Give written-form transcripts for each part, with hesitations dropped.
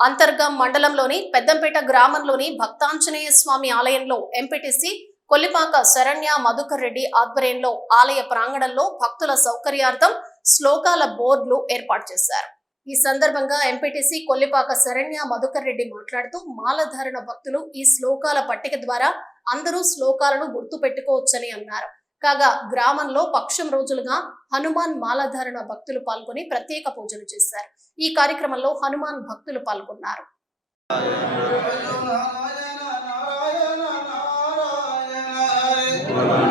అంతర్గం మండలంలోని పెద్దంపేట గ్రామంలోని భక్తాంజనేయ స్వామి ఆలయంలో ఎంపీటీసీ కొల్లిపాక శరణ్య మధుకర్ రెడ్డి ఆధ్వర్యంలో ఆలయ ప్రాంగణంలో భక్తుల సౌకర్యార్థం శ్లోకాల బోర్డులు ఏర్పాటు చేశారు. ఈ సందర్భంగా ఎంపీటీసీ కొల్లిపాక శరణ్య మధుకర్ రెడ్డి మాట్లాడుతూ మాలధారణ భక్తులు ఈ శ్లోకాల పట్టిక ద్వారా అందరూ శ్లోకాలను గుర్తు పెట్టుకోవచ్చని అన్నారు. కాగా గ్రామంలో పక్షం రోజులుగా హనుమాన్ మాలధారణ భక్తులు పాల్గొని ప్రత్యేక పూజలు చేశారు. ఈ కార్యక్రమంలో హనుమాన్ భక్తులు పాల్గొన్నారు.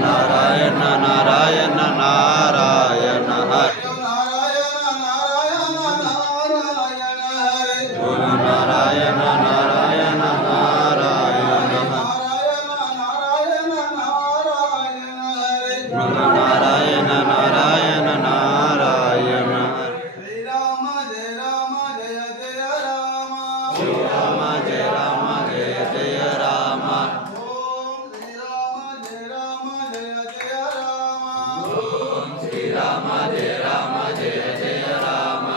నారాయణ నారాయణ నారాయణ నారాయణ నారాయణ నారాయణ నారాయణ నారాయణ నారాయణ శ్రీరామ జయ రామ జయ జయ రామ శ్రీరామ జయ రామ జయ జయ రామ శ్రీరామ జయ రామ జయ జయ రామ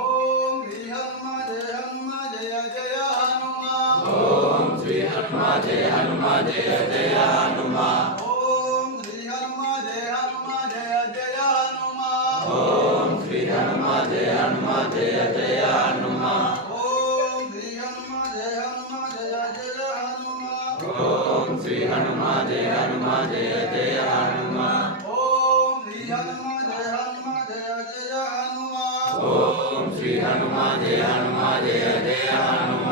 ఓం శ్రీ హనుమ జయ హనుమ జయ జయ హనుమ ఓం శ్రీ హనుమ జయ హనుమ జయ జయ హనుమ ఓం శ్రీ హనుమ జయ హనుమ జయ జయ హనుమ ఓం శ్రీ హనుమ జయ హనుమ జయ జయ హనుమ ఓం శ్రీ హనుమ జయ హనుమ జయ జయ హనుమ ఓం శ్రీ హనుమ జయ హనుమ జయ జయ హనుమ ఓం శ్రీ హనుమ జయ హనుమ జయ జయ హనుమ ఓం శ్రీ హనుమ జయ హనుమ జయ జయ హనుమ